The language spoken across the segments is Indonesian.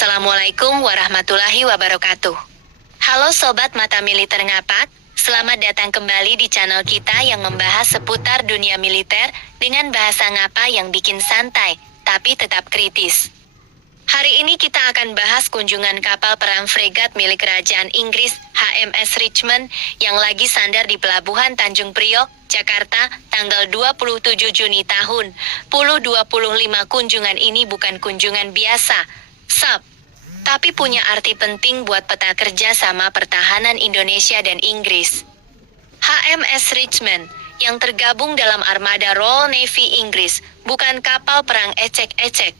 Assalamualaikum warahmatullahi wabarakatuh. Halo Sobat Mata Militer Ngapak, selamat datang kembali di channel kita yang membahas seputar dunia militer dengan bahasa ngapa yang bikin santai, tapi tetap kritis. Hari ini kita akan bahas kunjungan kapal perang fregat milik Kerajaan Inggris HMS Richmond yang lagi sandar di Pelabuhan Tanjung Priok, Jakarta, tanggal 27 Juni tahun 2025. Kunjungan ini bukan kunjungan biasa, tapi punya arti penting buat peta kerja sama pertahanan Indonesia dan Inggris. HMS Richmond, yang tergabung dalam armada Royal Navy Inggris, bukan kapal perang ecek-ecek.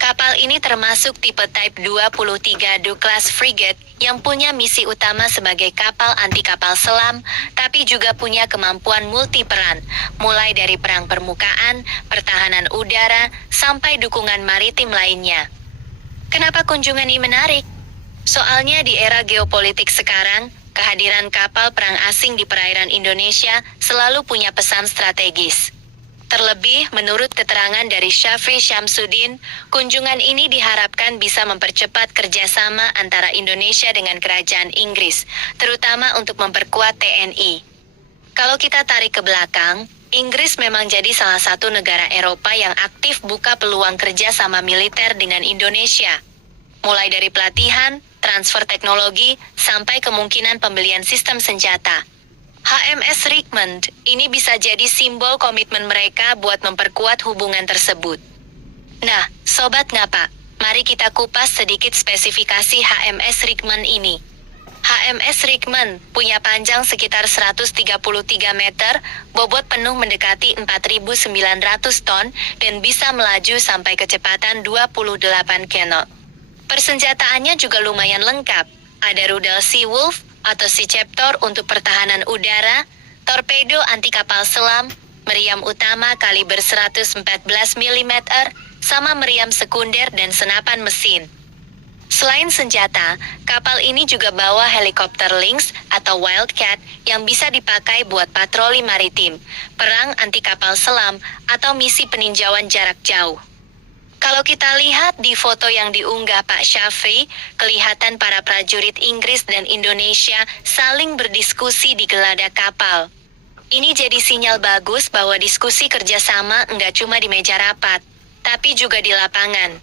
Kapal ini termasuk tipe Type 23 Douglas Frigate yang punya misi utama sebagai kapal anti kapal selam, tapi juga punya kemampuan multiperan, mulai dari perang permukaan, pertahanan udara, sampai dukungan maritim lainnya. Kenapa kunjungan ini menarik? Soalnya di era geopolitik sekarang, kehadiran kapal perang asing di perairan Indonesia selalu punya pesan strategis. Terlebih, menurut keterangan dari Syafri Syamsuddin, kunjungan ini diharapkan bisa mempercepat kerjasama antara Indonesia dengan Kerajaan Inggris, terutama untuk memperkuat TNI. Kalau kita tarik ke belakang, Inggris memang jadi salah satu negara Eropa yang aktif buka peluang kerja sama militer dengan Indonesia. Mulai dari pelatihan, transfer teknologi, sampai kemungkinan pembelian sistem senjata. HMS Richmond ini bisa jadi simbol komitmen mereka buat memperkuat hubungan tersebut. Nah, Sobat Ngapa, mari kita kupas sedikit spesifikasi HMS Richmond ini. HMS Richmond punya panjang sekitar 133 meter, bobot penuh mendekati 4.900 ton, dan bisa melaju sampai kecepatan 28 knot. Persenjataannya juga lumayan lengkap. Ada rudal Seawolf atau Sea Ceptor untuk pertahanan udara, torpedo anti kapal selam, meriam utama kaliber 114 mm, sama meriam sekunder dan senapan mesin. Selain senjata, kapal ini juga bawa helikopter Lynx atau Wildcat yang bisa dipakai buat patroli maritim, perang anti kapal selam, atau misi peninjauan jarak jauh. Kalau kita lihat di foto yang diunggah Pak Syafri, kelihatan para prajurit Inggris dan Indonesia saling berdiskusi di geladak kapal. Ini jadi sinyal bagus bahwa diskusi kerjasama enggak cuma di meja rapat, tapi juga di lapangan.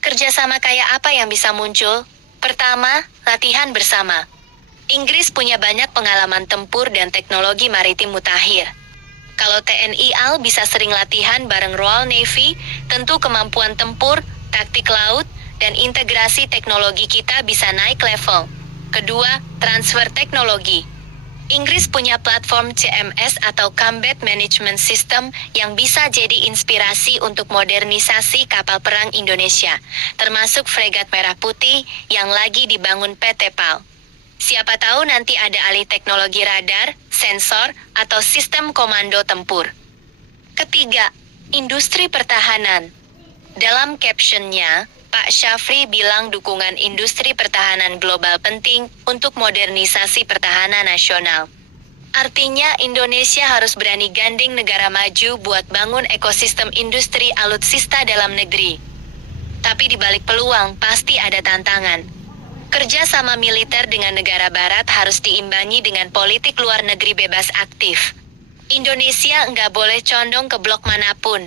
Kerjasama kayak apa yang bisa muncul? Pertama, latihan bersama. Inggris punya banyak pengalaman tempur dan teknologi maritim mutakhir. Kalau TNI AL bisa sering latihan bareng Royal Navy, tentu kemampuan tempur, taktik laut, dan integrasi teknologi kita bisa naik level. Kedua, transfer teknologi. Inggris punya platform CMS atau Combat Management System yang bisa jadi inspirasi untuk modernisasi kapal perang Indonesia, termasuk fregat Merah Putih yang lagi dibangun PT PAL. Siapa tahu nanti ada alih teknologi radar, sensor, atau sistem komando tempur. Ketiga, industri pertahanan. Dalam captionnya, Pak Syafri bilang dukungan industri pertahanan global penting untuk modernisasi pertahanan nasional. Artinya Indonesia harus berani gandeng negara maju buat bangun ekosistem industri alutsista dalam negeri. Tapi di balik peluang pasti ada tantangan. Kerja sama militer dengan negara barat harus diimbangi dengan politik luar negeri bebas aktif. Indonesia nggak boleh condong ke blok manapun.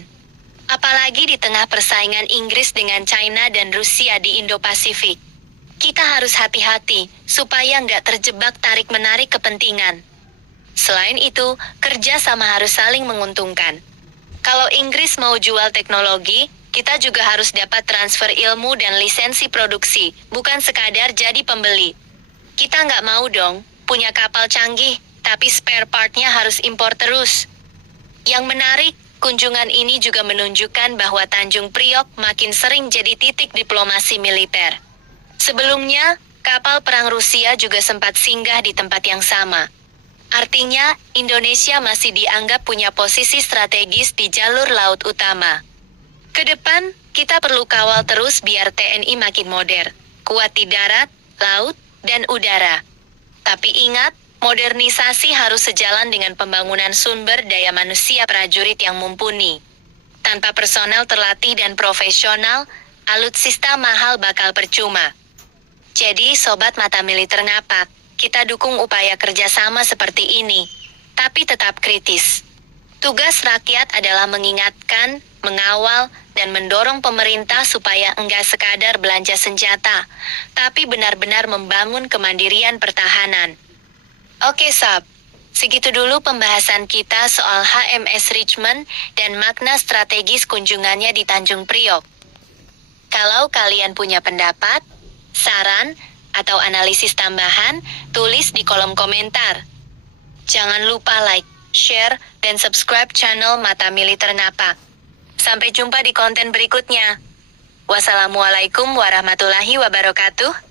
Apalagi di tengah persaingan Inggris dengan China dan Rusia di Indo-Pasifik. Kita harus hati-hati, supaya nggak terjebak tarik-menarik kepentingan. Selain itu, kerja sama harus saling menguntungkan. Kalau Inggris mau jual teknologi, kita juga harus dapat transfer ilmu dan lisensi produksi, bukan sekadar jadi pembeli. Kita nggak mau dong, punya kapal canggih, tapi spare part-nya harus impor terus. Yang menarik, kunjungan ini juga menunjukkan bahwa Tanjung Priok makin sering jadi titik diplomasi militer. Sebelumnya, kapal perang Rusia juga sempat singgah di tempat yang sama. Artinya, Indonesia masih dianggap punya posisi strategis di jalur laut utama. Kedepan, kita perlu kawal terus biar TNI makin modern, kuat di darat, laut, dan udara. Tapi ingat, modernisasi harus sejalan dengan pembangunan sumber daya manusia prajurit yang mumpuni. Tanpa personel terlatih dan profesional, alutsista mahal bakal percuma. Jadi sobat mata militer ngapak, kita dukung upaya kerjasama seperti ini, tapi tetap kritis. Tugas rakyat adalah mengingatkan, mengawal, dan mendorong pemerintah supaya enggak sekadar belanja senjata, tapi benar-benar membangun kemandirian pertahanan. Oke sob, segitu dulu pembahasan kita soal HMS Richmond dan makna strategis kunjungannya di Tanjung Priok. Kalau kalian punya pendapat, saran, atau analisis tambahan, tulis di kolom komentar. Jangan lupa like, share, dan subscribe channel Mata Militer Ngapak. Sampai jumpa di konten berikutnya. Wassalamualaikum warahmatullahi wabarakatuh.